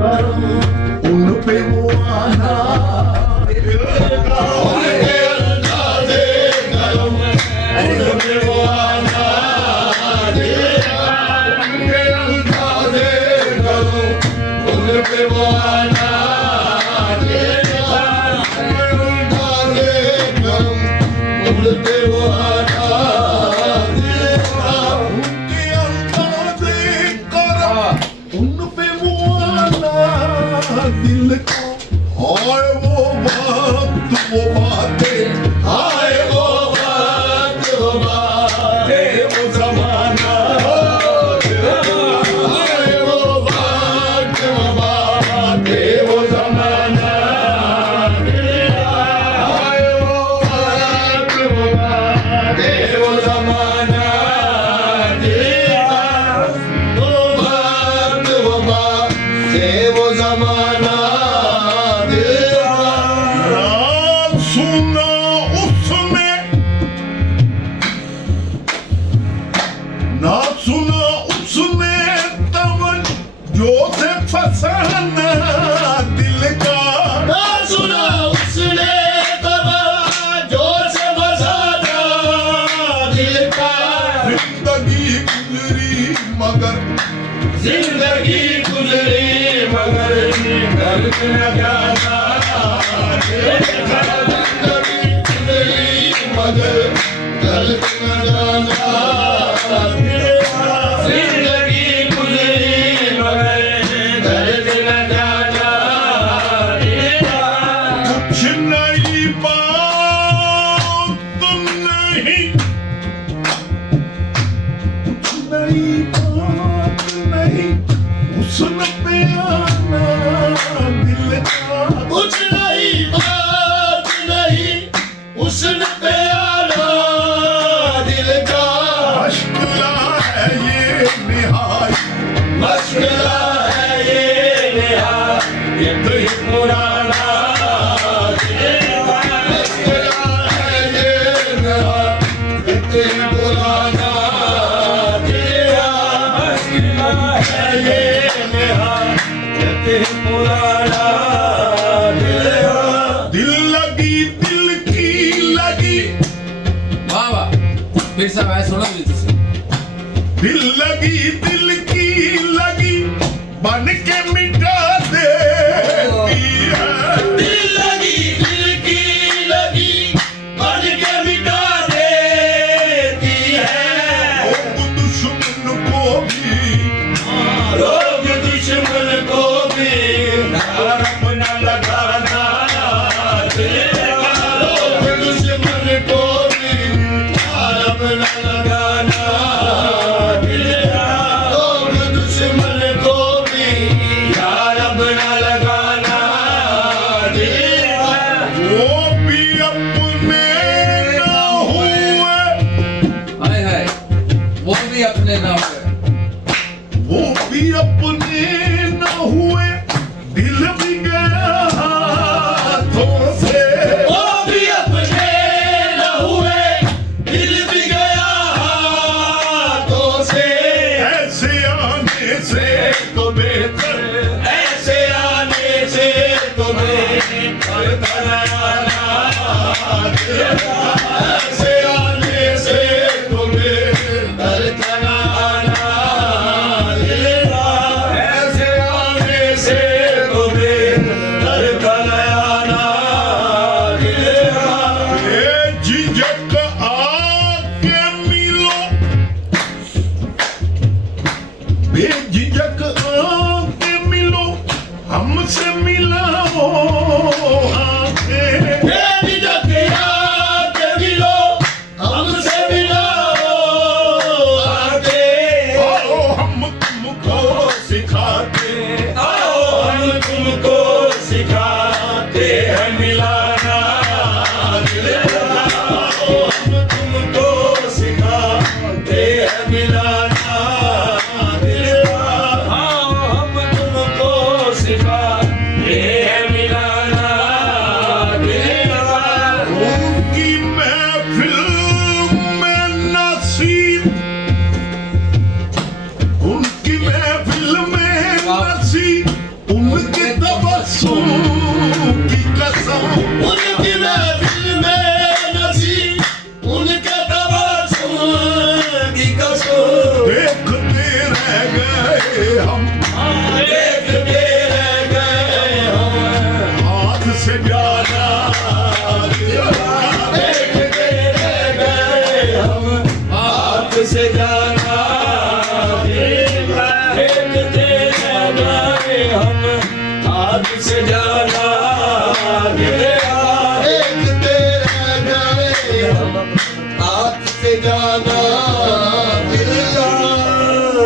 करम उन पे वो आना दिल का उनके अंदाज़े करम उन पे वो आना दिल का उनके अंदाज़े करम उन पे वो आना दिल का उनके अंदाज़े करम उन पे वो आना दिल का उनके अंदाज़े करम उन पे वो आना दिल को हाय वो वक्त वो बातें हाय वो वक्त वो बातें वो ज़माना हाय वो वक्त वो बातें वो ज़माना हाय वो वक्त वो बातें वो ज़माना वो वक्त वो बातें वो ज़माना रात सुना उसने ना सुना उसने तवज्जो से फसाना दिल का ना सुना उसने तवज्जो से फसाना दिल का जिंदगी गुजरी मगर जिंदगी गुजरी मगर दर्द न जाना जिंदगी गुजरी मगर दर्द न जाना जिंदगी गुजरी मगर दर्द न जाना कुछ नहीं बात नहीं कुछ नहीं बात नहीं हुस्न पे आना दिल का कुछ नहीं बात नहीं हुस्न पे आना दिल का मशगला है ये निहाय मशगला है ये निहाय ये तो ही पुराना दिल का मशगला है ये निहाय ये तो ही पुराना दिल का मशगला है ये पुराना दिल लगी दिल की लगी वाह वाह फिर सब है सुनो भी तुझे दिल लगी दिल की लगी बन के मिटा देती है दिल लगी दिल की लगी बन के मिटा देती है रोग दुश्मन को भी रोग दुश्मन को भी नारम न लगाना रोग दुश्मन को भी नारम न लगाना रोग दुश्मन को भी नारम न लगाना वो भी अपने न हुए हाय हाय वो भी अपने ना हुए वो भी अपने न हुए दिल भी गया हाथों से वो भी अपने न हुए दिल भी गया हाथों से ऐसे आने से तो बेहतर ऐसे आने से तो बेहतर बनाना ऐसे आने से तो बेहतर बनाना ऐसे से जाना देखते रह गए हम हाथ से जाना देखते रह गए हम हाथ से जाना